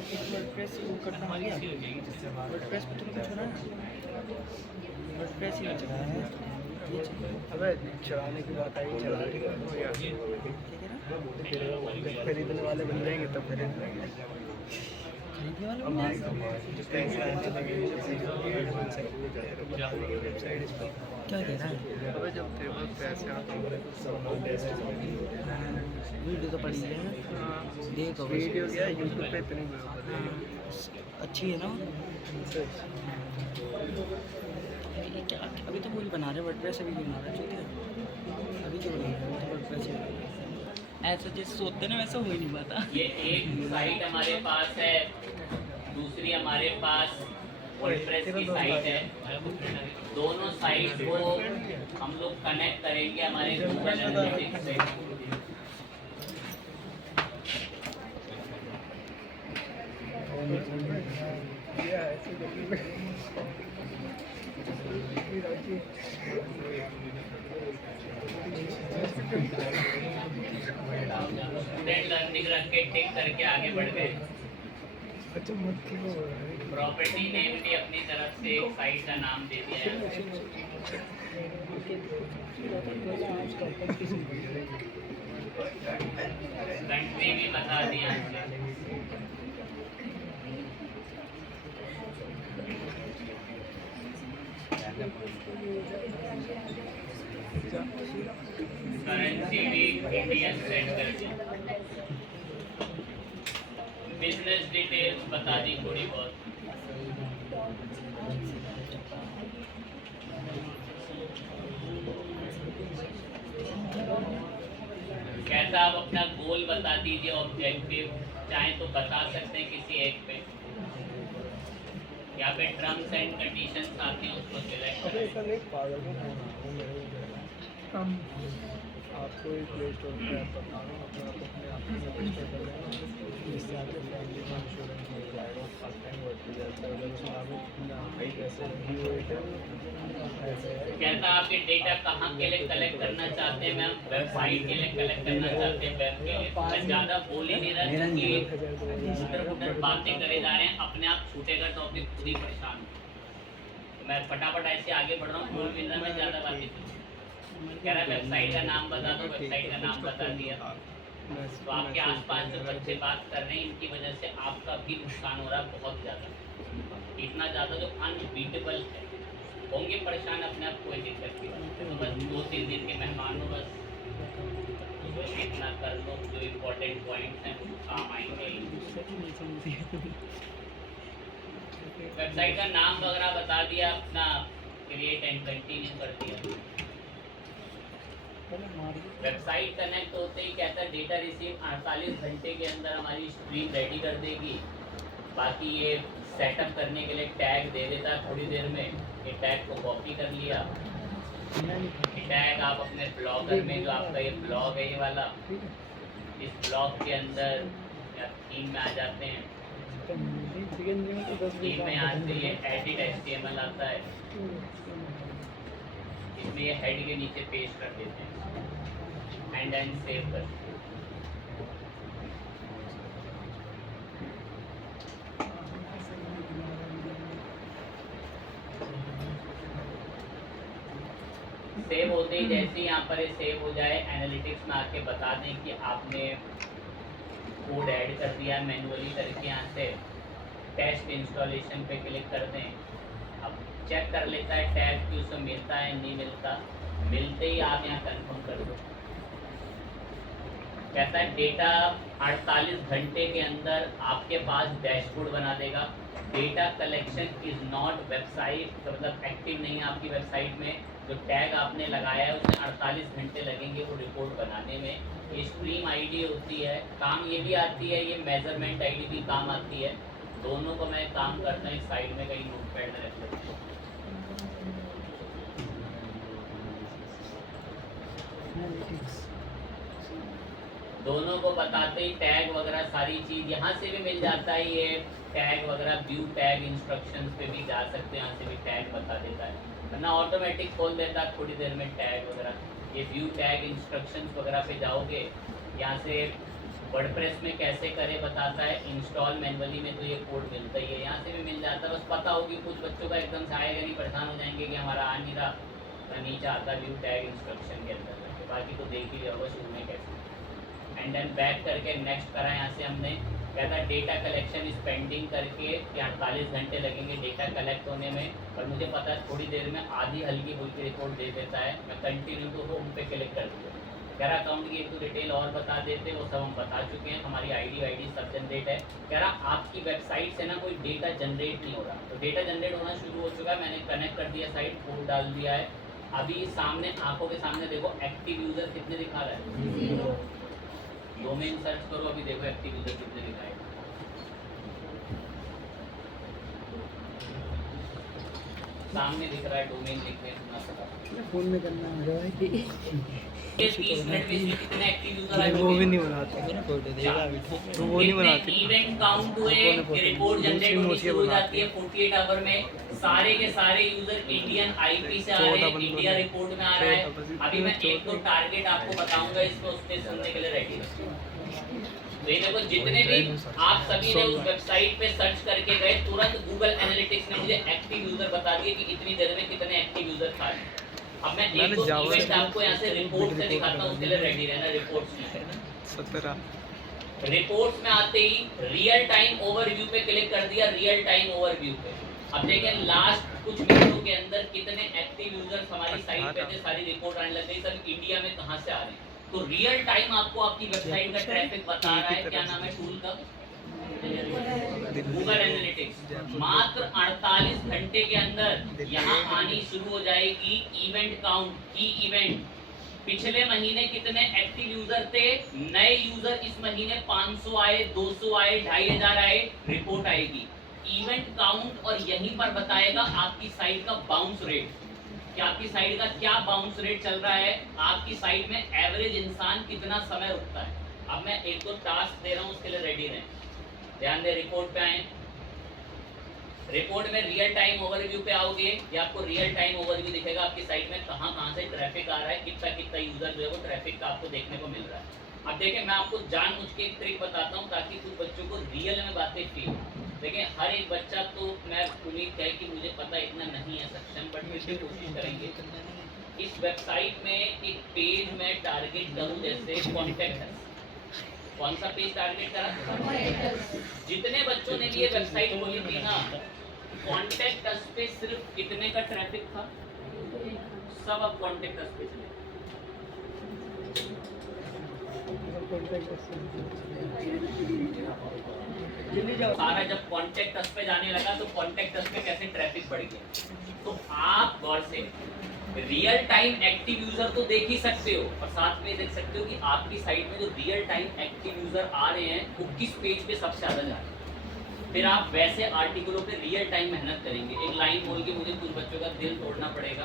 WordPress करना आ गया। WordPress पे तुमने कुछ बनाया? वर्डप्रेस ही चला है। अबे चलाने की बात आई, चला ठीक है जब खरीदने वाले बन जाएंगे तब खरीद लेंगे। खरीदने वाले बन जाएंगे? क्या कह रहा है? अबे जब तेरे पास पैसे आते हैं वीडियो तो पड़ी है, देखो वीडियो क्या यूट्यूब पे इतनी अच्छी है ना। क्या अभी तो कोई बना रहे वर्डप्रेस, अभी बना रहा है ठीक है, अभी जो बना रहे हैं तो वर्डप्रेस ऐसा जैसे सोचते ना वैसा हो ही नहीं पाता। ये एक साइट हमारे पास है, दूसरी हमारे पास वर्डप्रेस की साइट है। दोनों साइट को हम लोग कनेक्ट करेंगे हमारे गूगल एनालिटिक्स से। स्टूडेंट लर्निंग रख के टिक करके आगे बढ़ गए। अच्छा मत खेलो। प्रॉपर्टी नेम भी अपनी तरफ से एक साइट का नाम दे दिया है। कंट्री भी बता दिया है। करेंसी भी इंडियन सेट कर दी। बिजनेस डिटेल्स बता दी थोड़ी बहुत। कहता आप अपना गोल बता दीजिए, ऑब्जेक्टिव चाहे तो बता सकते हैं किसी एक पे। यहाँ पे टर्म्स एंड कंडीशंस आती हैं, उसको सिलेक्ट हम आपको एक प्ले स्टोर पर ऐप बता रहा हूँ, अपने आप अपने आप में रजिस्टर कर लेना, जिससे आपके फैमिली का इंश्योरेंस मिल जाएगा। फर्स्ट टाइम वर्क हो जाता है, अगर उसमें आप ऐसे कहता आपके डेटा कहाँ के लिए कलेक्ट करना चाहते हैं मैम? वेबसाइट के लिए कलेक्ट करना चाहते हैं, वेब के लिए। मैं ज़्यादा बोल ही नहीं रहा क्योंकि उधर बातें करे जा रहे हैं, अपने आप छूटेगा टॉपिक, खुद ही परेशान हो। तो मैं फटाफट ऐसे आगे बढ़ रहा हूँ, बोल भी रहा मैं ज़्यादा बातें कह रहा है। वेबसाइट का नाम बता दो, वेबसाइट का नाम बता दिया। तो आपके आसपास जो बच्चे बात कर रहे हैं, इनकी वजह से आपका भी नुकसान हो रहा है बहुत ज़्यादा, इतना ज़्यादा जो अनबीटेबल है। होंगे परेशान, अपने आप कोई दिक्कत नहीं। तो बस 2-3 दिन के मेहमान हो, बस इतना कर लो, जो इम्पोर्टेंट पॉइंट्स हैं वो काम आएंगे। वेबसाइट का नाम वगैरह बता दिया, अपना क्रिएट एंड कंटिन्यू कर दिया। वेबसाइट कनेक्ट होते ही कहता है डेटा रिसीव 48 घंटे के अंदर हमारी स्ट्रीम रेडी कर देगी। बाकी ये सेटअप करने के लिए टैग दे देता है थोड़ी देर में। ये टैग को कॉपी कर लिया, टैग आप अपने ब्लॉगर में, जो आपका ये ब्लॉग है ये वाला, इस ब्लॉग के अंदर या थीम में आ जाते हैं। थीम में आते ये एडिट HTML आता है, इसमें ये हेड के नीचे पेस्ट कर देते हैं एंड देन सेव कर। सेव होते ही जैसे ही यहाँ पर सेव हो जाए, एनालिटिक्स में आके बता दें कि आपने कोड ऐड कर दिया है मैन्युअली करके। यहाँ से टेस्ट इंस्टॉलेशन पे क्लिक कर दें। अब चेक कर लेता है टैग कि उसमें मिलता है नहीं मिलता। मिलते ही आप यहाँ कंफर्म कर दो। कहता है डेटा 48 घंटे के अंदर आपके पास डैशबोर्ड बना देगा। Data collection is not website, मतलब एक्टिव नहीं है आपकी वेबसाइट में। जो टैग आपने लगाया है उसमें 48 घंटे लगेंगे वो रिपोर्ट बनाने में। ये स्ट्रीम आईडी होती है, काम ये भी आती है, ये मेजरमेंट आईडी भी काम आती है। दोनों को मैं काम करता हूँ, इस साइड में कहीं नोटपैड में रख लेता हूँ। दोनों को बताते ही टैग वगैरह सारी चीज़ यहाँ से भी मिल जाता है। ये टैग वगैरह व्यू टैग इंस्ट्रक्शंस पे भी जा सकते हैं, यहाँ से भी टैग बता देता है, वरना ऑटोमेटिक खोल देता है थोड़ी देर में टैग वगैरह। ये व्यू टैग इंस्ट्रक्शंस वगैरह पे जाओगे, यहाँ से वर्डप्रेस में कैसे करें बताता है, इंस्टॉल मैनुअली में तो ये कोड मिलता ही है, यहाँ से भी मिल जाता है। बस पता होगी कुछ बच्चों का एकदम से आएगा नहीं, परेशान हो जाएंगे कि हमारा आ नहीं रहा, तो नीचे आता व्यू टैग इंस्ट्रक्शन के अंदर, बाकी तो देख ही लिया होगा शुरू में कैसे। एंड देन बैक करके नेक्स्ट करा, यहाँ से हमने कहता है डेटा कलेक्शन इस पेंडिंग करके कि 48 घंटे लगेंगे डेटा कलेक्ट होने में, पर मुझे पता है थोड़ी देर में आधी हल्की फुल्की रिपोर्ट दे देता है। मैं कंटिन्यू टू होम पे क्लिक कर दूँगा, कह रहा अकाउंट की एक तो डिटेल और बता देते, वो सब हम बता चुके हैं, हमारी आईडी सब जनरेट है। कह रहा आपकी वेबसाइट से ना कोई डेटा जनरेट नहीं हो रहा, तो डेटा जनरेट होना शुरू हो चुका है, मैंने कनेक्ट कर दिया, साइट कोड डाल दिया है। अभी सामने आंखों के सामने देखो एक्टिव यूज़र कितने दिखा रहा है, डोमेन सर्च करो, अभी देखो एक्टिव यूज़र कितने दिखाएगा। सामने दिख रहा है डोमेन लिखने सुना सका फ़ोन में करना है 30 मिनट में कितने एक्टिव यूजर आए, वो भी नहीं बनाते, तो वो नहीं बनाते। इवेंट काउंट हुए, रिपोर्ट जनरेट होनी शुरू हो जाती है 48 आवर में। सारे के सारे यूजर इंडियन आईपी से आ रहे हैं, इंडिया रिपोर्ट में आ रहा है। अभी मैं एक तो टारगेट आपको बताऊंगा, इसको उससे सुनने के लिए रेडी है। तो ये देखो जितने भी आप सभी ने उस वेबसाइट पे सर्च करके गए, तुरंत गूगल एनालिटिक्स ने मुझे एक्टिव यूजर बता दिए कि इतनी देर में कितने एक्टिव यूजर था। अब मैं एक तो इवेंट आपको यहाँ से रिपोर्ट से दिखाता हूँ, उसके लिए रेडी रहना। रिपोर्ट्स में 17 रिपोर्ट्स में आते ही रियल टाइम ओवरव्यू पे क्लिक कर दिया, रियल टाइम ओवरव्यू पे। अब देखें लास्ट कुछ मिनटों के अंदर कितने एक्टिव यूजर्स हमारी साइट पे थे, सारी रिपोर्ट आने लग गई, सब इंडिया में कहाँ से आ रहे हैं। तो रियल टाइम आपको आपकी वेबसाइट का ट्रैफिक बता रहा है। क्या नाम है टूल का? Google analytics. मात्र 48 घंटे के अंदर यहाँ आनी शुरू हो जाएगी इवेंट काउंट की इवेंट। पिछले महीने कितने एक्टिव यूजर थे, नए यूजर इस महीने 500 आए, 200 आए, 2500 आए, रिपोर्ट आएगी इवेंट काउंट। और यहीं पर बताएगा आपकी साइट का बाउंस रेट, कि आपकी साइट का क्या बाउंस रेट चल रहा है, आपकी साइट में एवरेज इंसान कितना समय रुकता है। अब मैं एक दो टास्क दे रहा हूँ, उसके लिए रेडी रहें। ध्यान दे, रिपोर्ट पे आए। रिपोर्ट में रियल टाइम ओवरव्यू पे आओगे, ये आपको रियल टाइम ओवरव्यू दिखेगा आपकी साइट में कहाँ से ट्रैफिक आ रहा है, कितना कितना यूजर जो है वो ट्रैफिक का आपको देखने को मिल रहा है। अब देखें मैं आपको जानबूझ के एक ट्रिक बताता हूँ ताकि कुछ बच्चों को रियल में बातें फील। देखिए हर एक बच्चा तो मैं उम्मीद है कि मुझे पता इतना नहीं है सक्षम, बट फिर भी कोशिश करेंगे। इस वेबसाइट में एक पेज में टारगेट करूँ, जैसे कॉन्टैक्ट है। कौन सा पेज टारगेट करा? जितने बच्चों ने भी ये वेबसाइट खोली थी ना, कॉन्टैक्ट अस पे सिर्फ कितने का ट्रैफिक था? सब अब कॉन्टैक्ट अस पे चले। सारा जब कॉन्टैक्ट अस पे जाने लगा तो कॉन्टैक्ट अस पे कैसे ट्रैफिक बढ़ गया। तो आप गौर से रियल टाइम एक्टिव यूजर तो देख ही सकते हो, और साथ में देख सकते हो कि आपकी साइट में जो रियल टाइम एक्टिव यूजर आ रहे हैं वो किस पेज पे सबसे ज्यादा जा रहे हैं। फिर आप वैसे आर्टिकलों पे रियल टाइम मेहनत करेंगे। एक लाइन बोल के मुझे कुछ बच्चों का दिल तोड़ना पड़ेगा,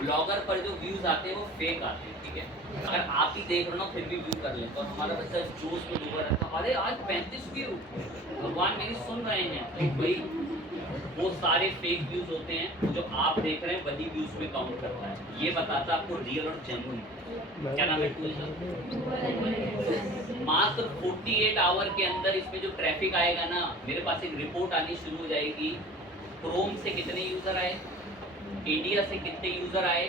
ब्लॉगर पर जो व्यूज आते हैं वो फेक आते हैं, ठीक है। अगर आप ही देख रहे हो फिर भी व्यू कर ले, तो हमारा बच्चा जोश में डूबा रहता, अरे आज 35 व्यू, भगवान मेरी सुन रहे हैं। तो भाई वो सारे फेक व्यूज होते हैं, जो आप देख रहे हैं वही व्यूज में काउंट करता है। ये बताता है आपको रियल और जेन्युइन। क्या नाम है टूल का? मात्र 48 आवर के अंदर इसमें जो ट्रैफिक आएगा ना, मेरे पास एक रिपोर्ट आनी शुरू हो जाएगी। क्रोम से कितने यूजर आए, इंडिया से कितने यूजर आए,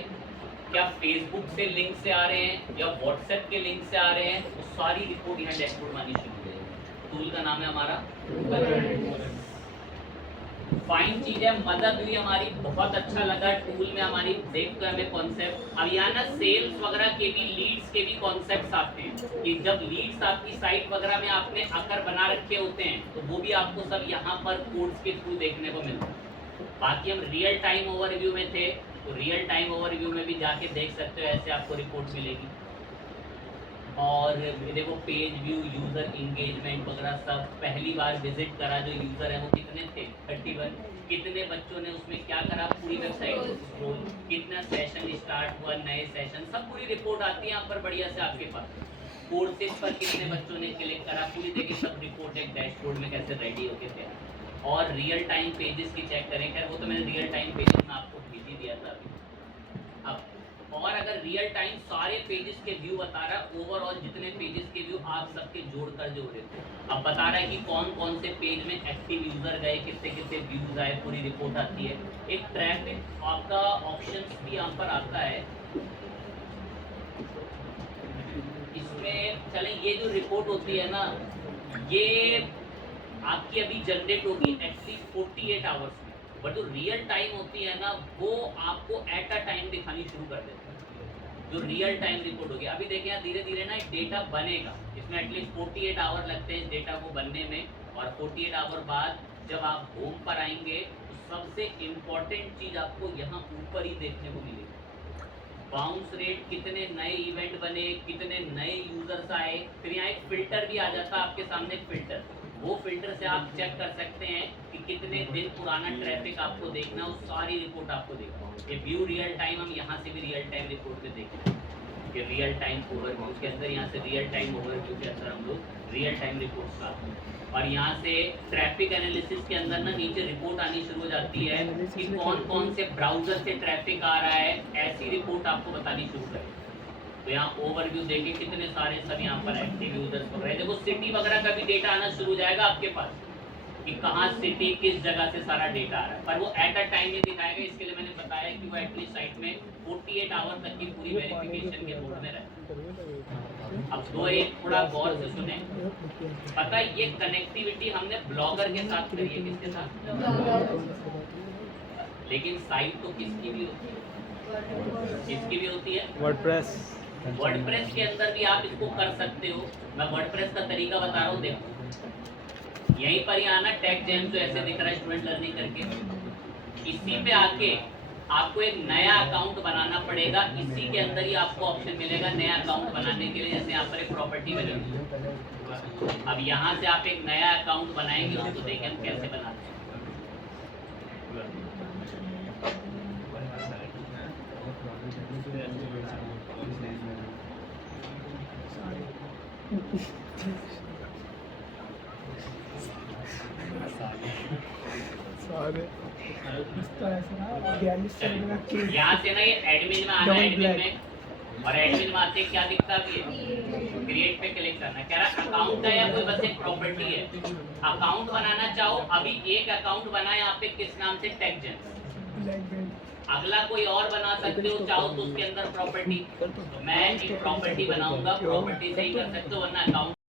क्या फेसबुक से लिंक से आ रहे हैं या व्हाट्सएप के लिंक से आ रहे हैं, वो सारी रिपोर्ट यहाँ डैशबोर्ड में आनी शुरू हो जाएगी। टूल का नाम है हमारा फाइन चीज है, मदद हुई हमारी, बहुत अच्छा लगा टूल में हमारी। देखते हमें कॉन्सेप्ट अब यहाँ ना सेल्स वगैरह के भी, लीड्स के भी कॉन्सेप्ट्स आते हैं कि जब लीड्स आपकी साइट वगैरह में आपने आकर बना रखे होते हैं तो वो भी आपको सब यहाँ पर कोड्स के थ्रू देखने को मिलता है। बाकी हम रियल टाइम ओवरव्यू में थे, तो रियल टाइम ओवरव्यू में भी जाके देख सकते हो, ऐसे आपको रिपोर्ट मिलेगी। और देखो पेज व्यू, यूज़र इंगेजमेंट वगैरह सब। पहली बार विजिट करा जो यूज़र है वो कितने थे? 31। कितने बच्चों ने उसमें क्या करा, पूरी वेबसाइट को स्क्रॉल, कितना सेशन स्टार्ट हुआ, नए सेशन, सब पूरी रिपोर्ट आती है यहाँ पर बढ़िया से आपके पास। कोर्सेज पर कितने बच्चों ने क्लिक करा, पूरी देखिए सब रिपोर्ट एक डैशबोर्ड में कैसे रेडी होके थे। और रियल टाइम पेजेस की चेक करें, खैर वो तो मैंने रियल टाइम पेजेस में आपको भेज ही दिया था अभी। अब और अगर रियल टाइम सारे पेजेस के व्यू बता रहा है, ओवरऑल जितने पेजेस के व्यू आप सबके जोड़कर जो रहे, अब बता रहा है कि कौन कौन से पेज में एक्टिव यूजर गए, कितने कितने व्यूज आए, पूरी रिपोर्ट आती है। एक ट्रैफिक आपका ऑप्शंस भी यहाँ पर आता है। इसमें चले ये जो रिपोर्ट होती है ना, ये आपकी अभी जनरेट होगी एटलीस्ट 48 आवर्स में, बट जो रियल टाइम होती है ना वो आपको एट अ टाइम दिखानी शुरू कर देती है। जो रियल टाइम रिपोर्ट होगी, अभी देखिए यहाँ धीरे धीरे ना एक डेटा बनेगा, इसमें एटलीस्ट 48 आवर लगते हैं इस डेटा को बनने में, और 48 आवर बाद जब आप होम पर आएंगे तो सबसे इम्पोर्टेंट चीज़ आपको यहाँ ऊपर ही देखने को मिलेगी। बाउंस रेट, कितने नए इवेंट बने, कितने नए यूजर्स आए, फिर यहाँ एक फिल्टर भी आ जाता है आपके सामने, फिल्टर, वो फिल्टर से आप चेक कर सकते हैं कि कितने दिन पुराना ट्रैफिक आपको देखना है, वो सारी रिपोर्ट आपको देखना है। ये व्यू रियल टाइम हम यहाँ से भी रियल टाइम रिपोर्ट पे देखते हैं कि रियल टाइम ओवरव्यू के अंदर, यहाँ से रियल टाइम ओवरव्यू के अंदर हम लोग रियल टाइम रिपोर्ट का, और यहाँ से ट्रैफिक एनालिसिस के अंदर ना नीचे रिपोर्ट आनी शुरू हो जाती है कि कौन कौन से ब्राउजर से ट्रैफिक आ रहा है, ऐसी रिपोर्ट आपको बतानी शुरू करें। तो यहाँ ओवरव्यू देखिए कितने सारे सब यहाँ पर एक्टिव यूजर्स पकड़ रहे हैं। देखो सिटी वगैरह का भी डेटा आना शुरू हो जाएगा आपके पास कि कहाँ सिटी किस जगह से सारा डेटा आ रहा है, पर वो एट अ टाइम नहीं दिखाएगा। इसके लिए मैंने बताया कि वो एटलीस्ट साइट में 48 आवर तक की पूरी वेरिफिकेशन के मोड में रहे। अब दो एक थोड़ा गौर से सुने, पता है ये कनेक्टिविटी हमने ब्लॉगर के साथ करी है, किसके साथ, लेकिन साइट तो किसकी भी होती है, किसकी भी होती है, वर्डप्रेस। वर्डप्रेस के अंदर भी आप इसको कर सकते हो। मैं वर्डप्रेस का तरीका बता रहा हूँ, देखो यहीं पर ही आना, टेक जेम जो ऐसे दिख रहा है स्टूडेंट लर्निंग करके, इसी पे आके आपको एक नया अकाउंट बनाना पड़ेगा। इसी के अंदर ही आपको ऑप्शन मिलेगा नया अकाउंट बनाने के लिए, जैसे यहाँ पर एक प्रॉपर्टी बनेगी। अब यहाँ से आप एक नया अकाउंट बनाएंगे, उसको देखें हम कैसे बनाते हैं। यहाँ से ना ये एडमिन में आना, एडमिन में, और एडमिन में आते क्या दिखता है, क्रिएट पे क्लिक करना है। कह रहा है अकाउंट है या कोई बस एक प्रॉपर्टी है, अकाउंट बनाना चाहो, अभी एक अकाउंट बना यहाँ पे किस नाम से, टेकजेन, अगला कोई और बना सकते हो चाहो तो उसके अंदर प्रॉपर्टी, तो मैं एक प्रॉपर्टी बनाऊंगा, प्रॉपर्टी से ही कर सकते हो, वरना अकाउंट